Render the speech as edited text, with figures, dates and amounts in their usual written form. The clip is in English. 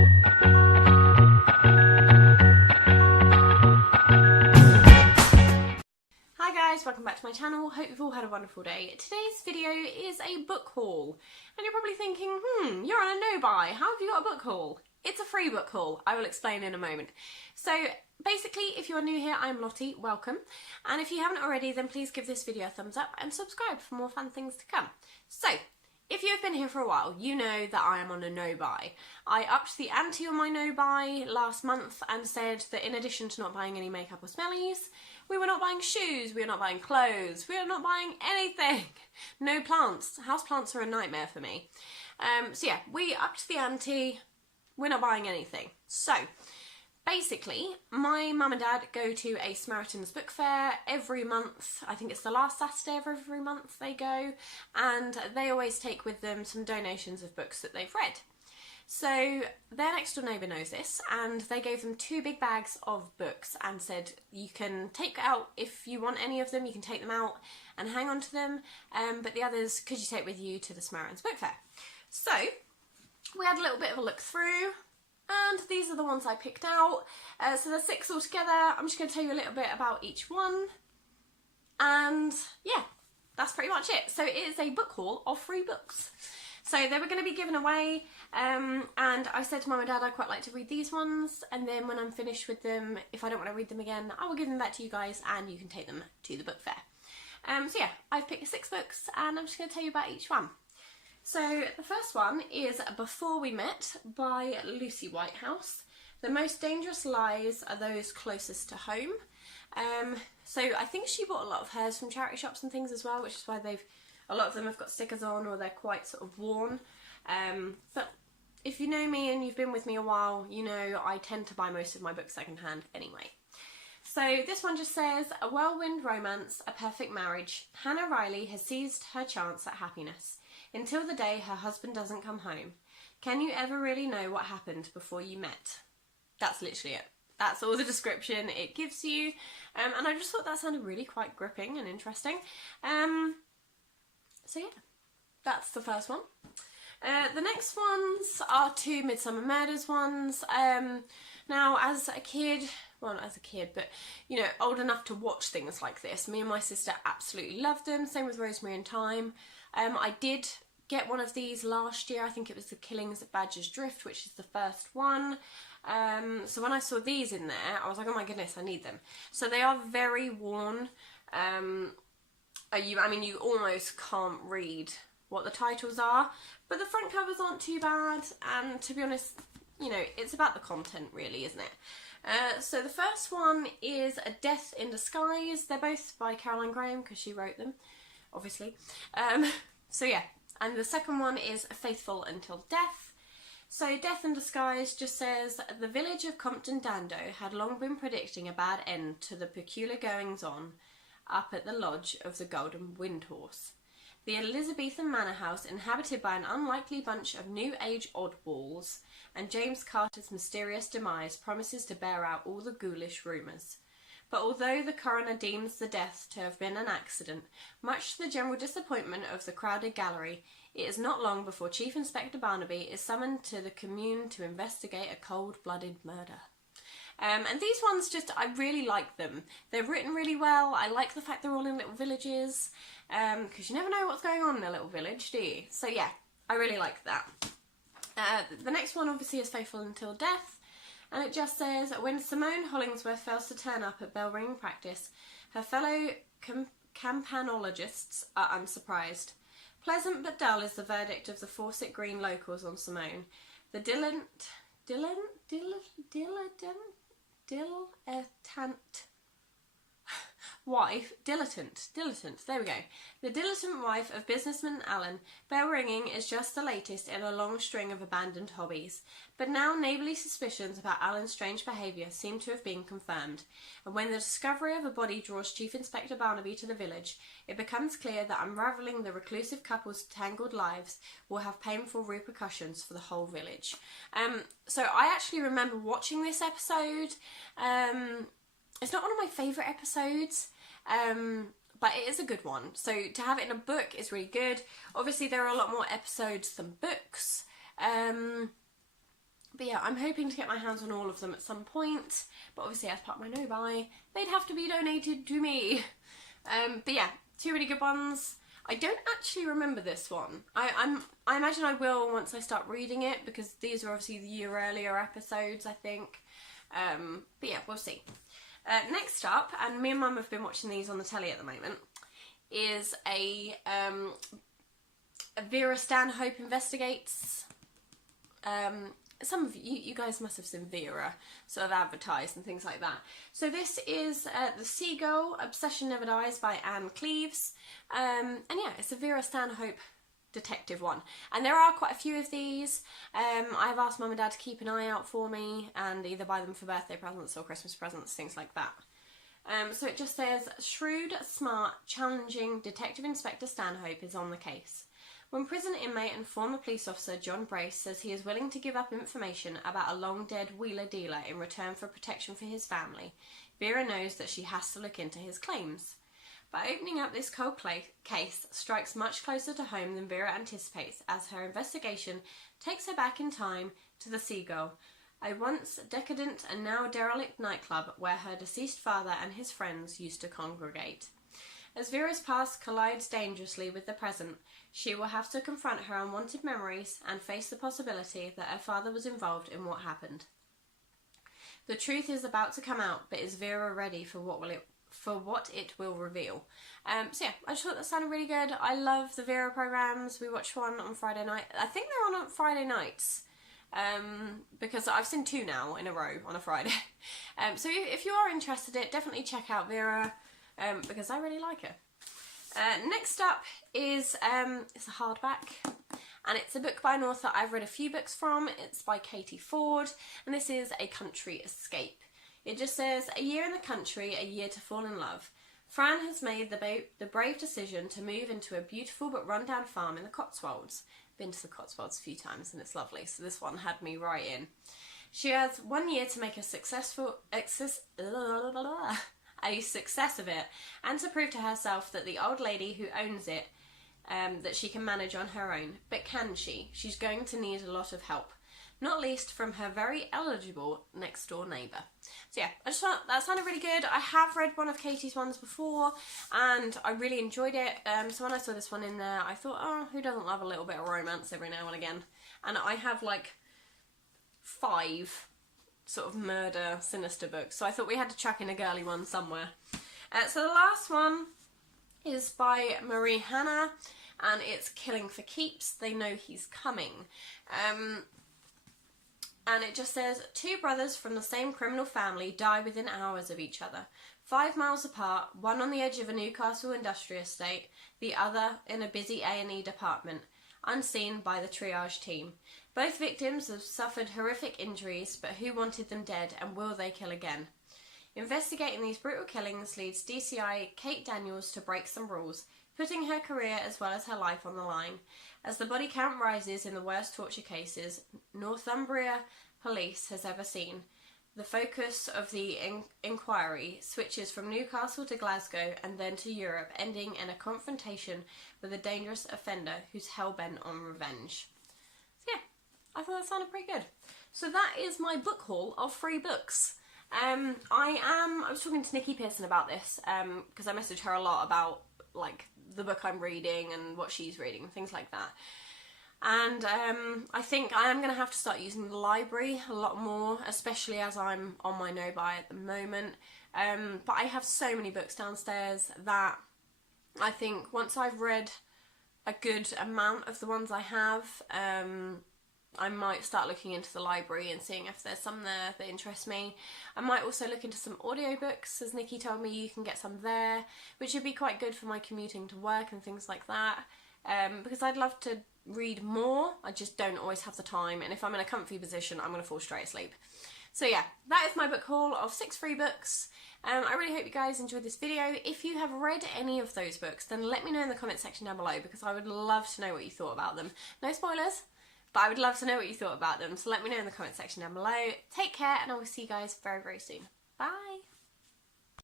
Hi guys, welcome back to my channel. Hope you've all had a wonderful day. Today's video is a book haul. And you're probably thinking, you're on a no-buy. How have you got a book haul? It's a free book haul. I will explain in a moment. So basically, if you are new here, I'm Lottie, welcome. And if you haven't already, then please give this video a thumbs up and subscribe for more fun things to come. So, if you have been here for a while, you know that I am on a no-buy. I upped the ante on my no-buy last month and said that in addition to not buying any makeup or smellies, we were not buying shoes, we were not buying clothes, we were not buying anything. No plants. Houseplants are a nightmare for me. So yeah, we upped the ante, we're not buying anything. So, basically, my mum and dad go to a Samaritans book fair every month. I think it's the last Saturday of every month they go, and they always take with them some donations of books that they've read. So their next door neighbour knows this, and they gave them 2 big bags of books and said you can take out, if you want any of them, you can take them out and hang on to them, but the others could you take with you to the Samaritans book fair. So we had a little bit of a look through, and these are the ones I picked out. So there's 6 altogether. I'm just going to tell you a little bit about each one. And yeah, that's pretty much it. So it is a book haul of free books. So they were going to be given away, and I said to Mum and Dad I'd quite like to read these ones, and then when I'm finished with them, if I don't want to read them again, I will give them back to you guys and you can take them to the book fair. So yeah, I've picked 6 books and I'm just going to tell you about each one. So the first one is Before We Met by Lucy Whitehouse. The most dangerous lies are those closest to home. So I think she bought a lot of hers from charity shops and things as well, which is why a lot of them have got stickers on or they're quite sort of worn. But if you know me and you've been with me a while, you know I tend to buy most of my books secondhand anyway. So this one just says, a whirlwind romance, a perfect marriage. Hannah Riley has seized her chance at happiness until the day her husband doesn't come home. Can you ever really know what happened before you met? That's literally it. That's all the description it gives you. And I just thought that sounded really quite gripping and interesting. So yeah, that's the first one. The next ones are 2 Midsummer Murders ones. Now, as a kid, well, not as a kid, but, you know, old enough to watch things like this, me and my sister absolutely loved them. Same with Rosemary and Thyme. I did get one of these last year. I think it was The Killings at Badger's Drift, which is the first one. So when I saw these in there, I was like, oh my goodness, I need them. So they are very worn. I mean, you almost can't read what the titles are, but the front covers aren't too bad, and to be honest, you know, it's about the content really, isn't it? So the first one is A Death in Disguise. They're both by Caroline Graham, because she wrote them, obviously. So yeah, and the second one is Faithful Until Death. So Death in Disguise just says, the village of Compton Dando had long been predicting a bad end to the peculiar goings-on up at the lodge of the Golden Windhorse. The Elizabethan manor house inhabited by an unlikely bunch of New Age oddballs, and James Carter's mysterious demise promises to bear out all the ghoulish rumours. But although the coroner deems the death to have been an accident, much to the general disappointment of the crowded gallery, it is not long before Chief Inspector Barnaby is summoned to the commune to investigate a cold-blooded murder. And these ones just, I really like them. They're written really well. I like the fact they're all in little villages, because you never know what's going on in a little village, do you? So yeah, I really like that. The next one obviously is Faithful Until Death, and it just says, when Simone Hollingsworth fails to turn up at bell ringing practice, her fellow campanologists are unsurprised. Pleasant but dull is the verdict of the Fawcett Green locals on Simone. The dilettante wife, dilettante, there we go. The dilettante wife of businessman Alan, bell ringing is just the latest in a long string of abandoned hobbies. But now neighbourly suspicions about Alan's strange behaviour seem to have been confirmed, and when the discovery of a body draws Chief Inspector Barnaby to the village, it becomes clear that unravelling the reclusive couple's tangled lives will have painful repercussions for the whole village. So I actually remember watching this episode. It's not one of my favourite episodes, but it is a good one. So to have it in a book is really good. Obviously there are a lot more episodes than books, But yeah, I'm hoping to get my hands on all of them at some point. But obviously, as part of my no-buy, they'd have to be donated to me. But yeah, two really good ones. I don't actually remember this one. I imagine I will once I start reading it, because these are obviously the year earlier episodes, I think. But yeah, we'll see. Next up, and me and Mum have been watching these on the telly at the moment, is a Vera Stanhope Investigates. Some of you guys must have seen Vera sort of advertised and things like that. So this is The Seagull, Obsession Never Dies by Anne Cleeves. And yeah, it's a Vera Stanhope detective one. And there are quite a few of these. I've asked Mum and Dad to keep an eye out for me and either buy them for birthday presents or Christmas presents, things like that. So it just says, shrewd, smart, challenging Detective Inspector Stanhope is on the case. When prison inmate and former police officer John Brace says he is willing to give up information about a long-dead wheeler dealer in return for protection for his family, Vera knows that she has to look into his claims. But opening up this cold case strikes much closer to home than Vera anticipates, as her investigation takes her back in time to the Seagull, a once decadent and now derelict nightclub where her deceased father and his friends used to congregate. As Vera's past collides dangerously with the present, she will have to confront her unwanted memories and face the possibility that her father was involved in what happened. The truth is about to come out, but is Vera ready for what it will reveal? So yeah, I just thought that sounded really good. I love the Vera programs. We watched one on Friday night. I think they're on Friday nights. Because I've seen two now in a row on a Friday. So if you are interested in it, definitely check out Vera. Because I really like her. Next up is it's a hardback, and it's a book by an author I've read a few books from. It's by Katie Ford, and this is A Country Escape. It just says, a year in the country, a year to fall in love. Fran has made the brave decision to move into a beautiful but run-down farm in the Cotswolds. Been to the Cotswolds a few times and it's lovely, so this one had me right in. She has 1 year to make a success of it, and to prove to herself that the old lady who owns it, that she can manage on her own. But can she? She's going to need a lot of help, not least from her very eligible next door neighbour. So yeah, I just thought that sounded really good. I have read one of Katie's ones before and I really enjoyed it. So when I saw this one in there, I thought, oh, who doesn't love a little bit of romance every now and again? And I have like 5 sort of murder, sinister books, so I thought we had to chuck in a girly one somewhere. So the last one is by Marie Hannah, and it's Killing for Keeps. They Know He's Coming. And it just says, 2 brothers from the same criminal family die within hours of each other. 5 miles apart, one on the edge of a Newcastle industrial estate, the other in a busy A&E department, unseen by the triage team. Both victims have suffered horrific injuries, but who wanted them dead, and will they kill again? Investigating these brutal killings leads DCI Kate Daniels to break some rules, putting her career as well as her life on the line. As the body count rises in the worst torture cases Northumbria Police has ever seen, the focus of the inquiry switches from Newcastle to Glasgow and then to Europe, ending in a confrontation with a dangerous offender who's hell-bent on revenge. So yeah, I thought that sounded pretty good. So that is my book haul of 3 books. I was talking to Nikki Pearson about this, because I message her a lot about like the book I'm reading and what she's reading and things like that. And I think I am going to have to start using the library a lot more, especially as I'm on my no-buy at the moment. But I have so many books downstairs that I think once I've read a good amount of the ones I have, I might start looking into the library and seeing if there's some there that interest me. I might also look into some audiobooks, as Nikki told me you can get some there, which would be quite good for my commuting to work and things like that. Because I'd love to read more, I just don't always have the time, and if I'm in a comfy position I'm going to fall straight asleep. So yeah, that is my book haul of 6 free books. I really hope you guys enjoyed this video. If you have read any of those books, then let me know in the comment section down below, because I would love to know what you thought about them. No spoilers, but I would love to know what you thought about them, so let me know in the comment section down below. Take care, and I will see you guys very, very soon. Bye!